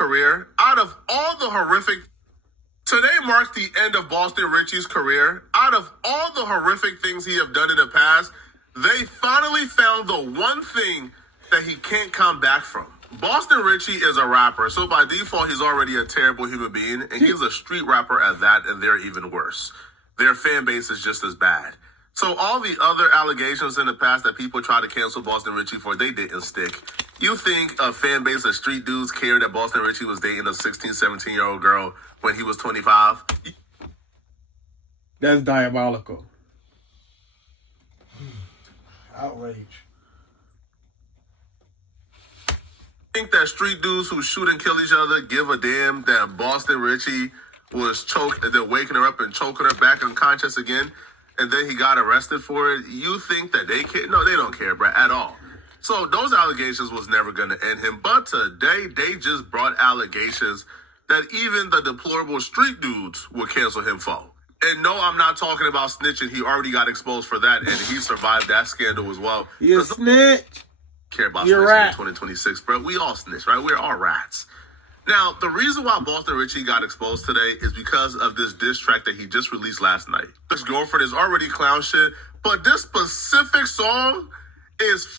career, out of all the horrific... Today marks the end of Boston Richey's career. Out of all the horrific things he have done in the past, they finally found the one thing that he can't come back from. Boston Richey is a rapper, so by default, he's already a terrible human being, and he's a street rapper at that, and they're even worse. Their fan base is just as bad. So all the other allegations in the past that people try to cancel Boston Richey for, they didn't stick. You think a fan base of street dudes cared that Boston Richey was dating a 16, 17-year-old girl when he was 25? That's diabolical. Outrage. Think that street dudes who shoot and kill each other give a damn that Boston Richey was they're waking her up and choking her back unconscious again, and then he got arrested for it? You think that they care? No, they don't care, bro, at all. So those allegations was never going to end him. But today, they just brought allegations that even the deplorable street dudes will cancel him for. And no, I'm not talking about snitching. He already got exposed for that, and he survived that scandal as well. You snitch. Care about You're snitching right. in 2026, bro. We all snitch, right? We're all rats. Now, the reason why Boston Richey got exposed today is because of this diss track that he just released last night. His girlfriend is already clown shit, but this specific song is...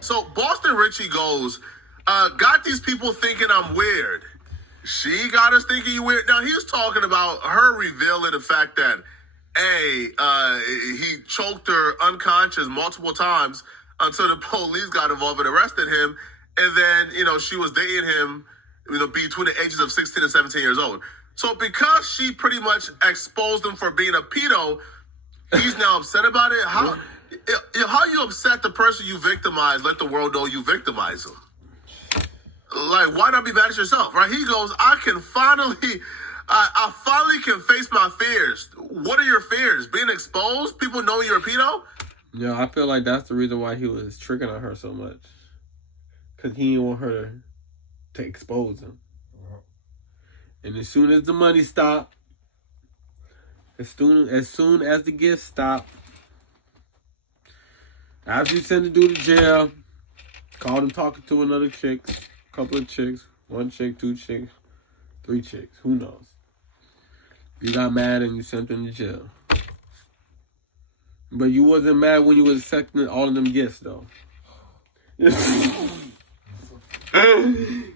So Boston Richey goes, got these people thinking I'm weird. She got us thinking you weird. Now, he's talking about her revealing the fact that, he choked her unconscious multiple times until the police got involved and arrested him. And then, she was dating him, between the ages of 16 and 17 years old. So because she pretty much exposed him for being a pedo, he's now upset about it. How you upset the person you victimize? Let the world know you victimize them. Like, why not be mad at yourself, right? He goes, I finally can face my fears. What are your fears? Being exposed? People know you're a pedo? Yeah, I feel like that's the reason why he was tricking on her so much. Because he didn't want her to expose him. And as soon as the money stopped, as soon as the gifts stopped, after you send the dude to jail, called him talking to another chick, couple of chicks, one chick, two chicks, three chicks, who knows? You got mad and you sent him to jail. But you wasn't mad when you was accepting all of them gifts, though.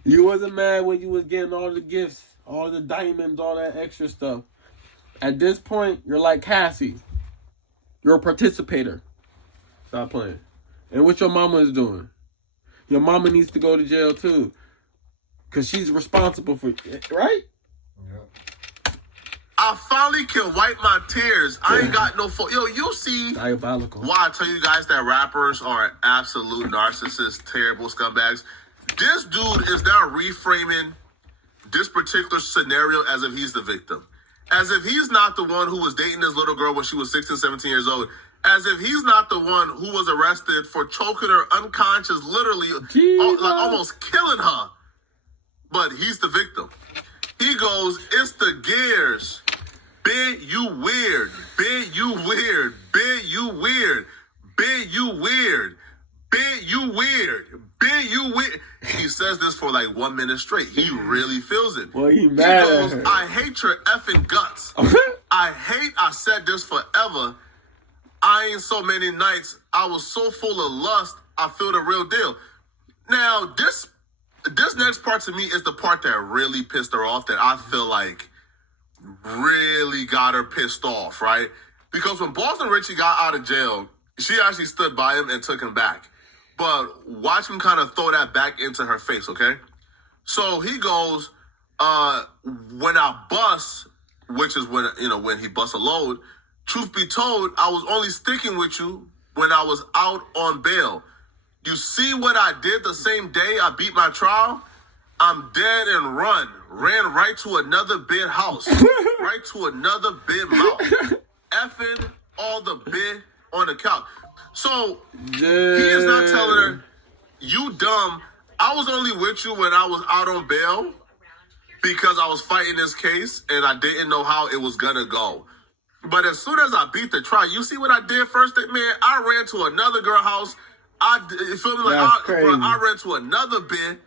You wasn't mad when you was getting all the gifts, all the diamonds, all that extra stuff. At this point, you're like Cassie. You're a participator. Stop playing. And what your mama is doing. Your mama needs to go to jail too. Because she's responsible for it, right? Yeah. I finally can wipe my tears. I ain't got no fault. Yo, you see Diabolical. why I tell you guys that rappers are absolute narcissists, terrible scumbags. This dude is now reframing this particular scenario as if he's the victim. As if he's not the one who was dating this little girl when she was 16, 17 years old. As if he's not the one who was arrested for choking her unconscious, literally, like almost killing her. But he's the victim. He goes, it's the gears. Bit you weird. Bit you weird. Bit you weird. Bit you weird. Bit you weird. Bit you weird. He says this for like 1 minute straight. He really feels it. Well, he mad goes, at her. I hate your effing guts. I said this forever. I ain't so many nights. I was so full of lust. I feel the real deal. Now, this next part to me is the part that really pissed her off, that I feel like really got her pissed off, right? Because when Boston Richey got out of jail, she actually stood by him and took him back. But watch him kind of throw that back into her face, okay? So he goes, when I bust, which is when he busts a load, truth be told, I was only sticking with you when I was out on bail. You see what I did the same day I beat my trial? I'm dead and ran right to another big house, right to another big mouth, effing all the bit on the couch. So he is not telling her, you dumb, I was only with you when I was out on bail because I was fighting this case and I didn't know how it was gonna go. But as soon as I beat the trial, you see what I did first? Man, I ran to another girl house. You feel me? Like, I ran to another bit.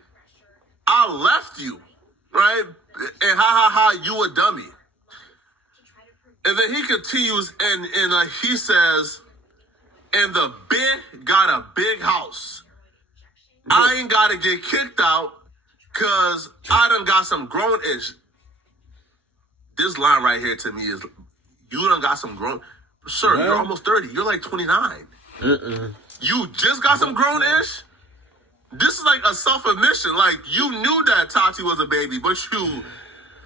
I left you, right? And you a dummy. And then he continues and he says, and the bitch got a big house. I ain't got to get kicked out because I done got some grown-ish. This line right here to me is, you done got some grown. Sir, you're almost 30. You're like 29. You just got some grown-ish? This is like a self-admission. Like, you knew that Tati was a baby, but you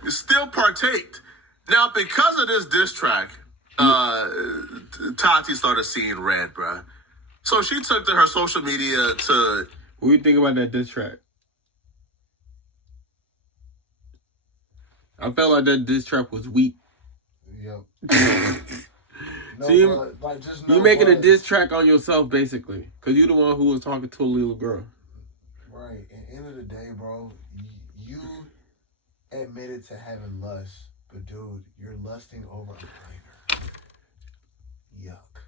still partaked. Now, because of this diss track, Tati started seeing red, bruh. So she took to her social media to... What do you think about that diss track? I felt like that diss track was weak. Yep. So you making a diss track on yourself, basically. Because you're the one who was talking to a little girl. Right. At the end of the day, bro, you admitted to having lust. But, dude, you're lusting over a minor. Yuck.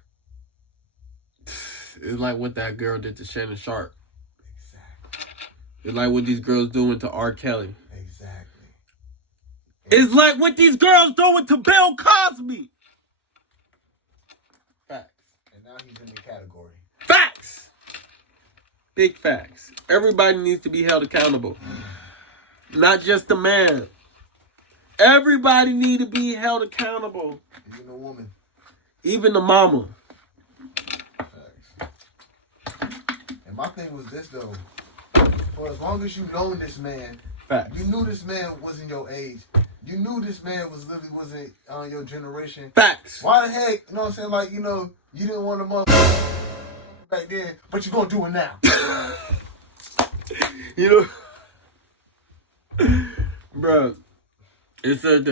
It's like what that girl did to Shannon Sharp. Exactly. It's like what these girls doing to R. Kelly. Exactly. It's like what these girls doing to Bill Cosby. Facts. And now he's in the category. Facts. Big facts. Everybody needs to be held accountable. Not just the man. Everybody need to be held accountable. Even the woman. Even the mama. Facts. And my thing was this, though. For as long as you known this man, Facts. you knew this man wasn't your age. You knew this man wasn't your generation. Facts. Why the heck, you know what I'm saying? Like, you didn't want to mother back then, but you're going to do it now. Bro, it said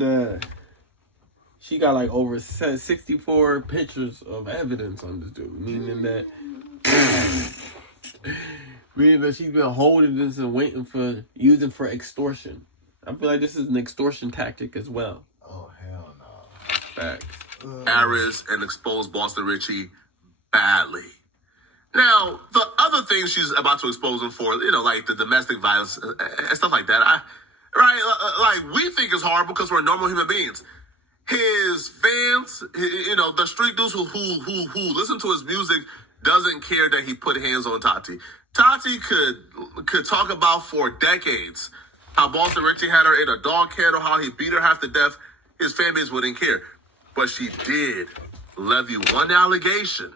that she got like over 64 pictures of evidence on this dude, meaning that she's been holding this and using for extortion. I feel like this is an extortion tactic as well. Oh, hell no. Facts. Aris and expose Boston Richey badly. Now, the other things she's about to expose him for, like the domestic violence and stuff like that, like we think is horrible because we're normal human beings. His fans, the street dudes who listen to his music doesn't care that he put hands on Tati. Tati could talk about for decades how Boston Richey had her in a dog kennel, how he beat her half to death. His fan base wouldn't care. But she did levy one allegation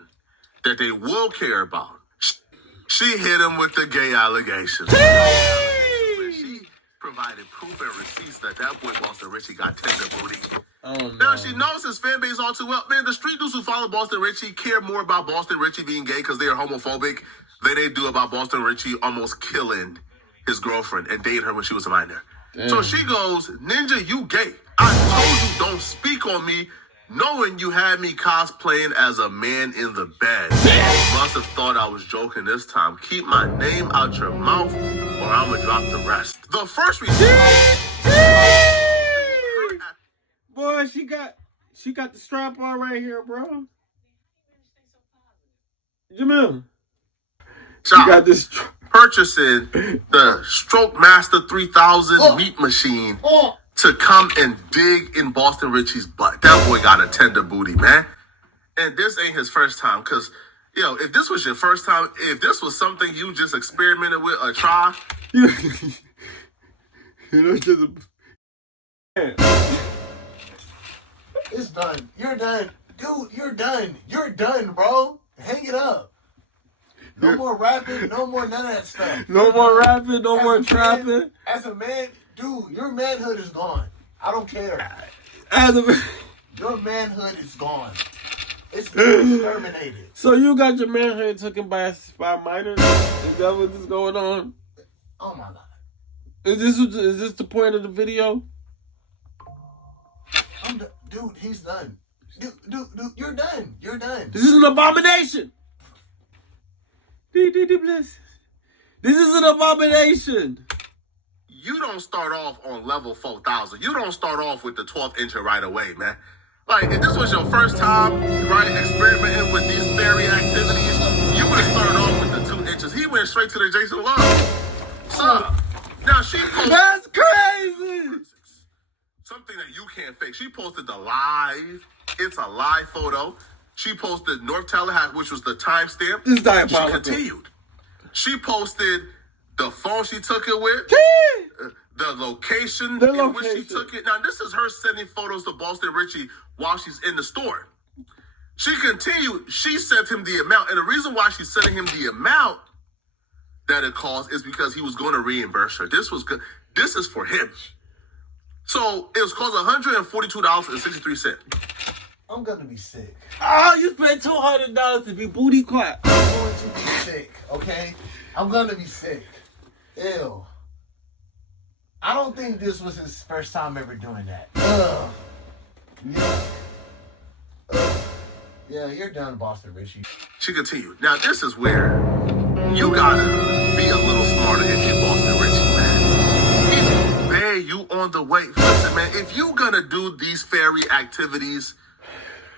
that they will care about. She hit him with the gay allegation. She provided proof and receipts that boy Boston Richey got tender booty. Oh, no. Now, she knows his fan base all too well. Man, the street dudes who follow Boston Richey care more about Boston Richey being gay because they are homophobic than they do about Boston Richey almost killing his girlfriend and dating her when she was a minor. Damn. So she goes, Ninja, you gay. I told you don't speak on me, knowing you had me cosplaying as a man in the bed. You must have thought I was joking this time. Keep my name out your mouth or I'm going to drop the rest. The first Boy, she got the strap on right here, bro. Jamil. She got this purchasing the Stroke Master 3000 meat machine to come and dig in Boston Richey's butt. That boy got a tender booty, man. And this ain't his first time, because, if this was your first time, if this was something you just experimented with or tried. It's done. You're done. Dude, you're done. You're done, bro. Hang it up. No more rapping, no more none of that stuff. No more rapping, no more trapping. As a man, dude, your manhood is gone. I don't care. Your manhood is gone. It's exterminated. So you got your manhood taken by minors? Is that what is going on? Oh my God. Is this the point of the video? Dude, he's done. Dude, you're done. You're done. This is an abomination. This is an abomination. You don't start off on level 4,000. You don't start off with the 12th incher right away, man. Like, if this was your first time, right, experimenting with these fairy activities, you would have started off with the 2 inches. He he went straight to the Jason Love. So, now she posted... That's crazy! Something that you can't fake. She posted the live. It's a live photo. She posted North Tallahassee, which was the timestamp. This is diabolical. She continued. She posted the phone she took it with, the location in which she took it. Now, this is her sending photos to Boston Richey while she's in the store. She continued. She sent him the amount. And the reason why she's sending him the amount that it cost is because he was going to reimburse her. This was good. This is for him. So it was cost $142.63. I'm gonna be sick. Oh, you spent $200 to be booty clap. I'm going to be sick, okay? I'm gonna be sick. Ew. I don't think this was his first time ever doing that. Ugh. Yeah. Ugh. Yeah, you're done, Boston Richey. She continued. Now, this is where you gotta be a little smarter if you're Boston Richey, man. You on the way. Listen, man, if you gonna do these fairy activities,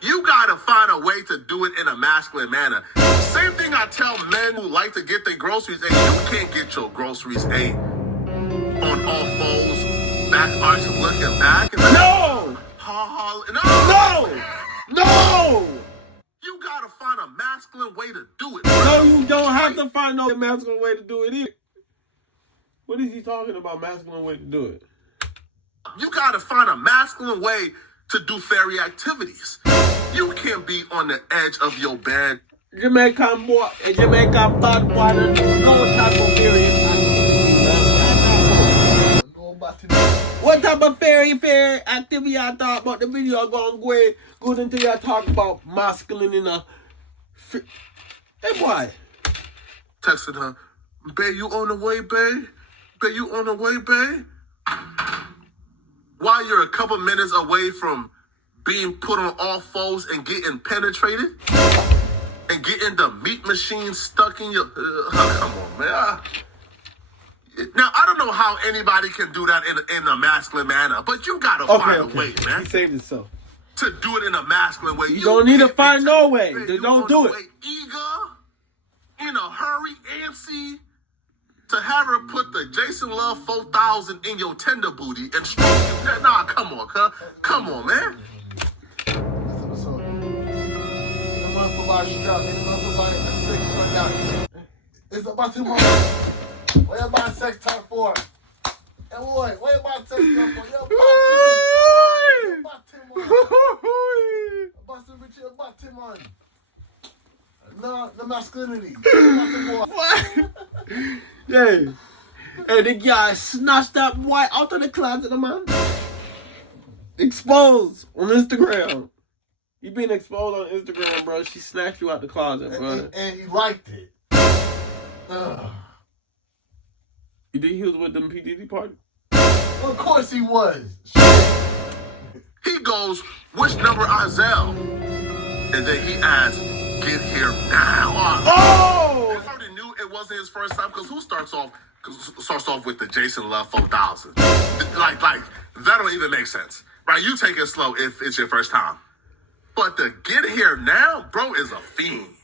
you gotta find a way to do it in a masculine manner. Same thing I tell men who like to get their groceries. Hey, you can't get your groceries, hey, on all fours, back arch looking back. And No! No! You gotta find a masculine way to do it. No, you don't have to find no masculine way to do it either. What is he talking about, masculine way to do it? You gotta find a masculine way to do fairy activities. You can't be on the edge of your bed. Jamaican boy, Jamaican bad boy, don't do no type of fairy activity. What type of fairy activity I talk about? The video going good until y'all talk about masculine in a... Hey, boy. Texted her, babe, you on the way, babe? Babe, you on the way, babe? While you're a couple minutes away from being put on all fours and getting penetrated and getting the meat machine stuck in your... come on, man. Now, I don't know how anybody can do that in a masculine manner, but you gotta find a way, man. He saved himself. To do it in a masculine way. You don't need to find no way. Just don't do it. Eager, in a hurry, antsy, to have her put the Jason Love 4000 in your tender booty and stroke you. Nah, come on, huh? Come on, man. It's about tomorrow. What about sex talk for? Hey, boy, what about sex talk for? Yo, about Timon. No, the masculinity. What? Hey, the guy snatched that boy out of the closet, man. Exposed on Instagram. You been exposed on Instagram, bro. She snatched you out the closet, bro. And he liked it. You think he was with them PDD party? Of course he was. He goes, which number Isel? And then he asks, get here now. Oh! I already knew it wasn't his first time, because who starts off with the Jason Love 4000? Like, that don't even make sense. Right? You take it slow if it's your first time. But the get here now, bro, is a fiend.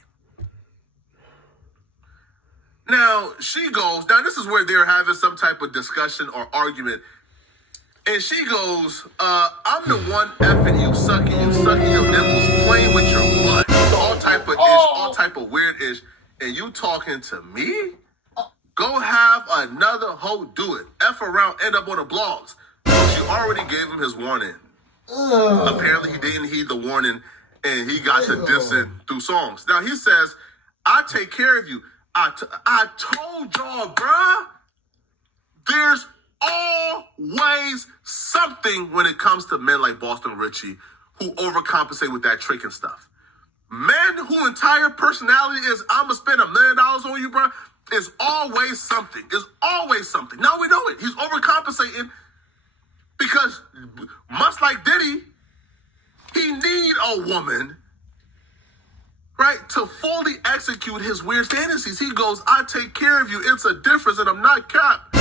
Now, she goes, now this is where they're having some type of discussion or argument. And she goes, I'm the one effing you, sucking your nipples, playing with your butt. All type of ish, all type of weird ish. And you talking to me? Go have another hoe do it. F around, end up on the blogs. So she already gave him his warning. Apparently he didn't heed the warning and he got to dissing through songs. Now he says, I take care of you. I told y'all, bruh, there's always something when it comes to men like Boston Richey who overcompensate with that trick and stuff. Men whose entire personality is, I'm going to spend $1 million on you, bruh, is always something. Is always something. Now we know it. He's overcompensating because, much like Diddy, he need a woman, right, to fully execute his weird fantasies. He goes, I take care of you. It's a difference, and I'm not capped.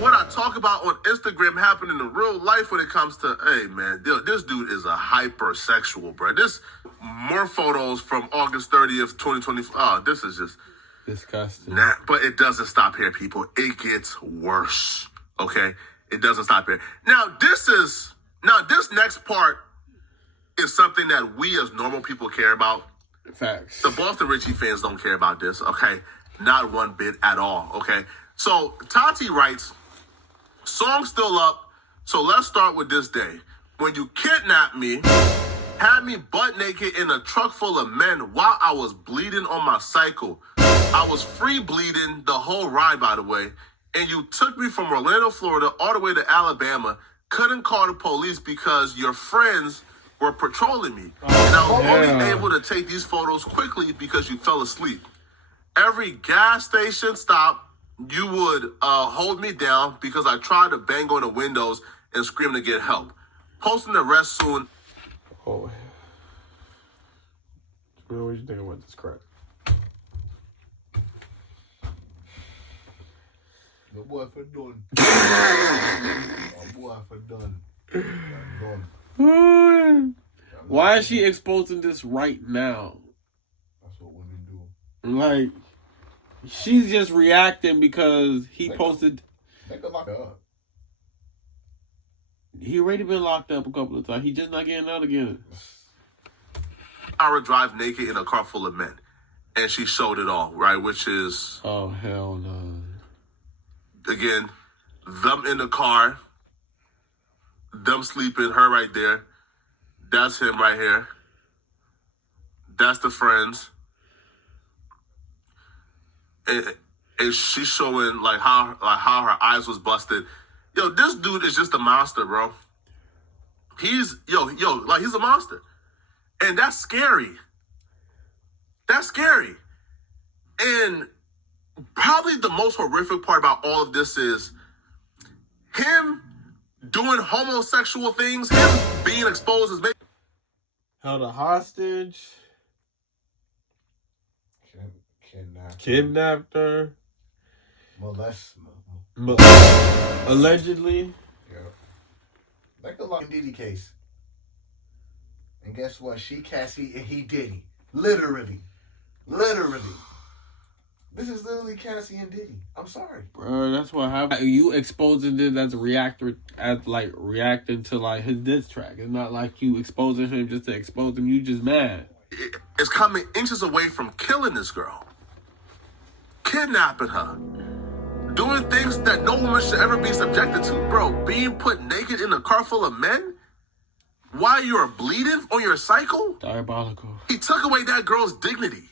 What I talk about on Instagram happening in real life when it comes to, hey, man, this dude is a hypersexual, bro. This, more photos from August 30th, 2020. Oh, this is just, Disgusting. Nah, but it doesn't stop here, people. It gets worse. Okay? It doesn't stop here. Now, this next part is something that we as normal people care about. Facts. The Boston Richey fans don't care about this, okay? Not one bit at all, okay? So, Tati writes, song still up, so let's start with this day. When you kidnapped me, had me butt naked in a truck full of men while I was bleeding on my cycle. I was free bleeding the whole ride, by the way, and you took me from Orlando, Florida, all the way to Alabama. Couldn't call the police because your friends were patrolling me. And I was only able to take these photos quickly because you fell asleep. Every gas station stop, you would hold me down because I tried to bang on the windows and scream to get help. Posting the rest soon. Oh. What do you think about this crap? The boy for done. My boy for done. Done. Why is she exposing this right now? That's what women do. Like, she's just reacting because he posted. They could lock her up. He already been locked up a couple of times. He just not getting out again. Hour drive naked in a car full of men. And she showed it all, right? Which is, Oh, hell no. again, them in the car, them sleeping, her right there. That's him right here. That's the friends. And she's showing like how her eyes was busted. Yo, this dude is just a monster, bro. He's a monster. And that's scary. That's scary. And probably the most horrific part about all of this is him doing homosexual things, him being exposed as Held a hostage. Kidnapped. Kidnapped her. Allegedly. Yeah. Like the Lock Diddy case. And guess what? She Cassie and he Diddy. Literally. This is literally Cassie and Diddy. I'm sorry. Bro, that's what happened. You exposing it as a reacting to like his diss track. It's not like you exposing him just to expose him. You just mad. It's coming inches away from killing this girl. Kidnapping her. Doing things that no woman should ever be subjected to. Bro, being put naked in a car full of men while you're bleeding on your cycle? Diabolical. He took away that girl's dignity.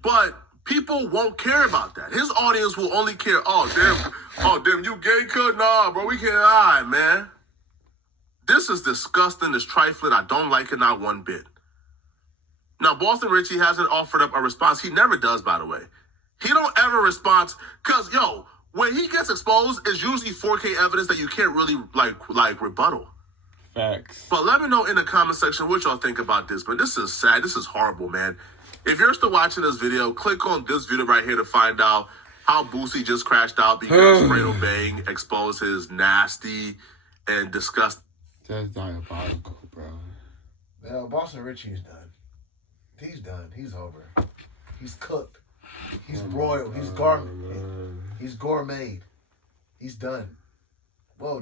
But people won't care about that. His audience will only care, oh, damn, you gay cut? Nah, bro, we can't, all right, man. This is disgusting, this trifling. I don't like it, not one bit. Now, Boston Richey hasn't offered up a response. He never does, by the way. He don't ever respond, because, when he gets exposed, it's usually 4K evidence that you can't really, like rebuttal. Facts. But let me know in the comment section what y'all think about this. But this is sad. This is horrible, man. If you're still watching this video, click on this video right here to find out how Boosie just crashed out because Fredo Bang exposed his nasty and disgusting. That's diabolical, bro. Well, Boston Richey is done. He's done. He's over. He's cooked. He's broiled. He's gourmet. He's done. Well done.